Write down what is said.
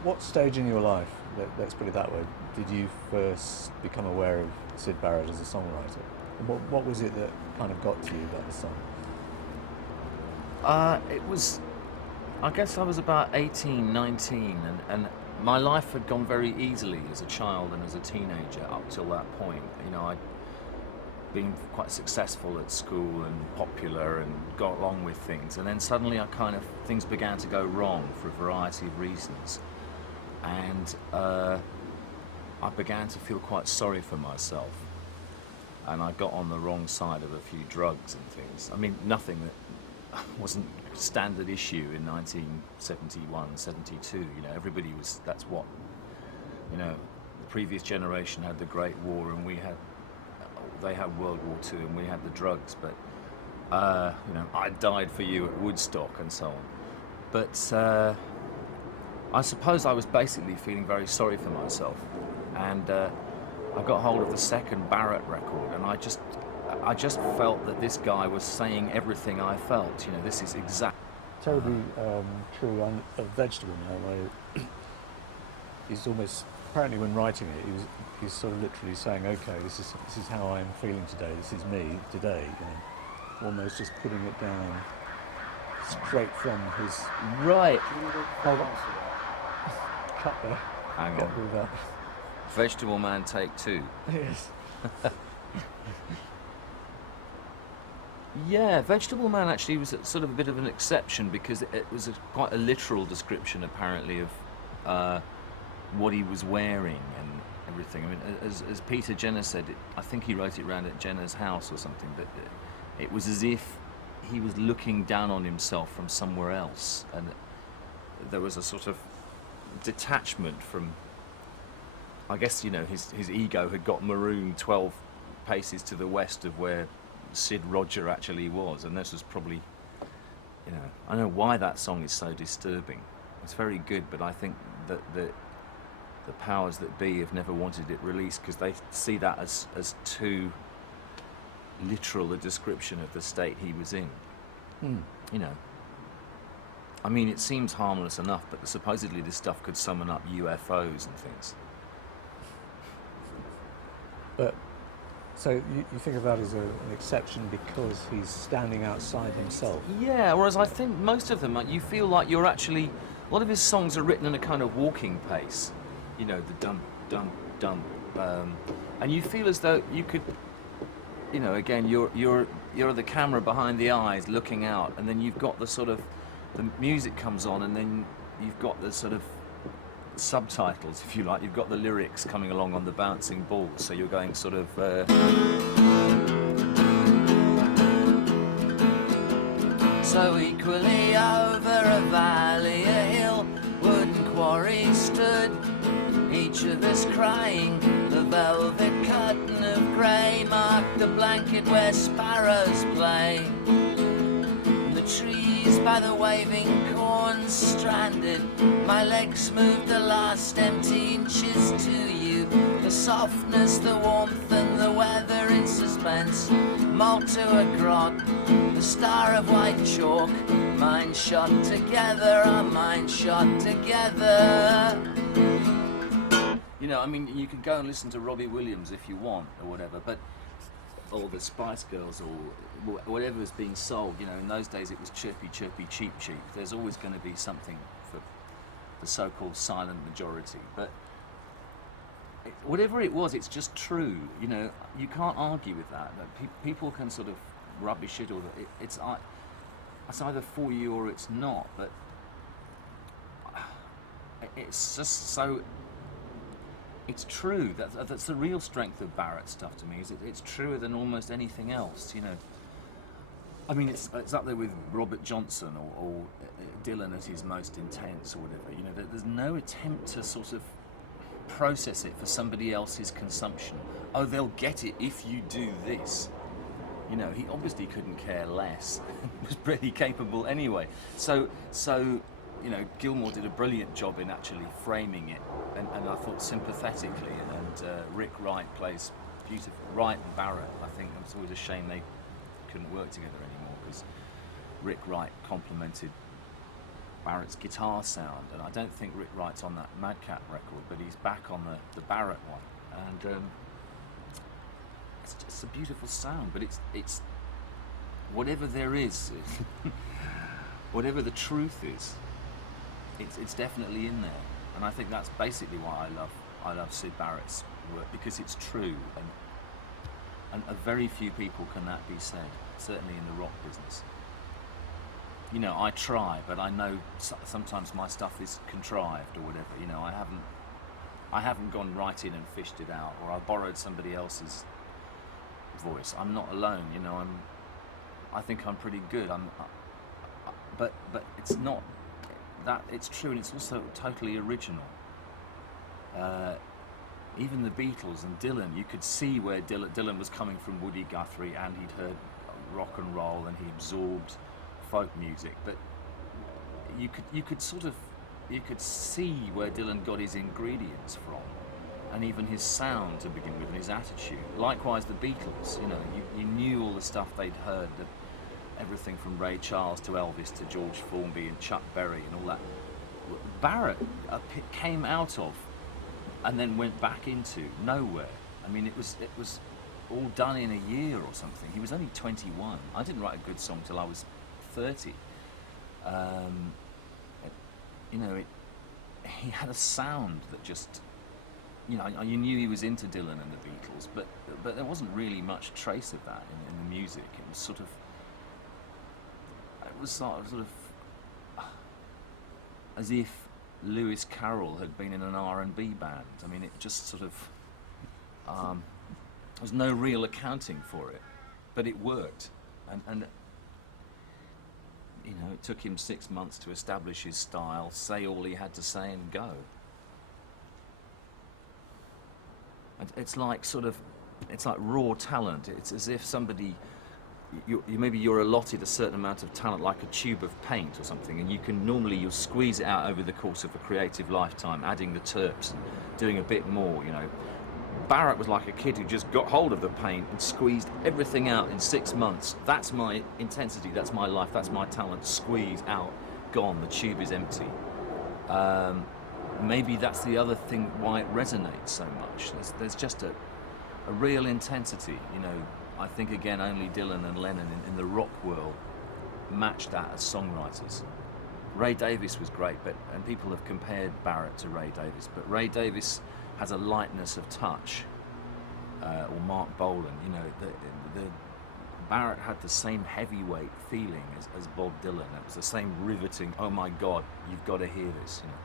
What stage in your life, let's put it that way, did you first become aware of Syd Barrett as a songwriter? And what was it that kind of got to you about the song? It was, I guess I was about 18, 19, and my life had gone very easily as a child and as a teenager up till that point. I'd been quite successful at school and popular and got along with things, and then suddenly things began to go wrong for a variety of reasons. And I began to feel quite sorry for myself, and I got on the wrong side of a few drugs and things. I mean, nothing that wasn't standard issue in 1971, 72. Everybody was, that's what, the previous generation had the Great War, and they had World War II, and we had the drugs, but, I died for you at Woodstock and so on. But I suppose I was basically feeling very sorry for myself, and I got hold of the second Barrett record, and I just felt that this guy was saying everything I felt. This is exact. Terribly true on a Vegetable Man, where he's almost, apparently when writing it, he's sort of literally saying, okay, this is how I'm feeling today, this is me today, almost just putting it down straight from his... Right. Cut there. Hang Get on. rid of that. Vegetable Man, take 2. Yes. Yeah, Vegetable Man actually was sort of a bit of an exception, because it was quite a literal description, apparently, of what he was wearing and everything. I mean, as Peter Jenner said, I think he wrote it round at Jenner's house or something, but it was as if he was looking down on himself from somewhere else, and there was a sort of detachment from, I guess, his ego had got marooned 12 paces to the west of where Sid Roger actually was, and this was probably, I don't know why that song is so disturbing. It's very good, but I think that the powers that be have never wanted it released, because they see that as too literal a description of the state he was in. I mean, it seems harmless enough, but supposedly this stuff could summon up UFOs and things. But so you think of that as an exception because he's standing outside himself. Yeah, whereas I think most of them, you feel like you're actually, a lot of his songs are written in a kind of walking pace, the dum dum dum, and you feel as though you could, again, you're the camera behind the eyes looking out, and then you've got the sort of, the music comes on, and then you've got the sort of subtitles, if you like. You've got the lyrics coming along on the bouncing balls, so you're going sort of so equally over a valley, a hill, wooden quarry stood, each of us crying. The velvet curtain of grey marked the blanket where sparrows play. The trees by the waving corn stranded, my legs moved the last empty inches to you. The softness, the warmth and the weather in suspense, mold to a grot, the star of white chalk, mind shot together, our mind shot together. I mean, you could go and listen to Robbie Williams if you want, or whatever, but or the Spice Girls, or whatever was being sold. In those days it was chirpy, chirpy, cheap, cheap. There's always going to be something for the so-called silent majority. But whatever it was, it's just true. You can't argue with that. People can sort of rubbish it, or it's either for you or it's not. But it's just so. It's true. That's the real strength of Barrett stuff to me. Is it's truer than almost anything else. I mean, it's up there with Robert Johnson or Dylan at his most intense, or whatever. There's no attempt to sort of process it for somebody else's consumption. Oh, they'll get it if you do this. He obviously couldn't care less. Was pretty capable anyway. So. Gilmour did a brilliant job in actually framing it, and I thought sympathetically, and Rick Wright plays beautiful. Wright and Barrett, I think it's always a shame they couldn't work together anymore, because Rick Wright complemented Barrett's guitar sound, and I don't think Rick Wright's on that Madcap record, but he's back on the Barrett one, and it's just a beautiful sound. But it's whatever there is, whatever the truth is, it's definitely in there, and I think that's basically why I love Syd Barrett's work, because it's true, and a very few people can that be said, certainly in the rock business. You know, I try, but I know sometimes my stuff is contrived or whatever. You know, I haven't gone right in and fished it out, or I borrowed somebody else's voice. I'm not alone. You know, I think I'm pretty good. But it's not that. It's true, and it's also totally original. Even the Beatles and Dylan, you could see where Dylan was coming from Woody Guthrie, and he'd heard rock and roll, and he absorbed folk music, but you could see where Dylan got his ingredients from, and even his sound to begin with, and his attitude. Likewise, the Beatles, you know, you knew all the stuff they'd heard, everything from Ray Charles to Elvis to George Formby and Chuck Berry and all that. Barrett came out of and then went back into nowhere. I mean, it was all done in a year or something. He was only 21. I didn't write a good song till I was 30. You know, he had a sound that just, you know, you knew he was into Dylan and the Beatles, but there wasn't really much trace of that in the music. It was sort of as if Lewis Carroll had been in an R&B band. I mean, it just sort of there was no real accounting for it, but it worked, and you know, it took him 6 months to establish his style, say all he had to say, and go. And it's like raw talent. It's as if somebody, maybe you're allotted a certain amount of talent, like a tube of paint or something, and you'll squeeze it out over the course of a creative lifetime, adding the terps and doing a bit more, you know. Barrett was like a kid who just got hold of the paint and squeezed everything out in 6 months. That's my intensity, that's my life, that's my talent. Squeeze out, gone, the tube is empty. Maybe that's the other thing why it resonates so much. There's just a real intensity, you know. I think, again, only Dylan and Lennon in the rock world matched that as songwriters. Ray Davies was great, and people have compared Barrett to Ray Davies, but Ray Davies has a lightness of touch, or Mark Bolan, you know. The Barrett had the same heavyweight feeling as Bob Dylan. It was the same riveting, oh my God, you've got to hear this, you know.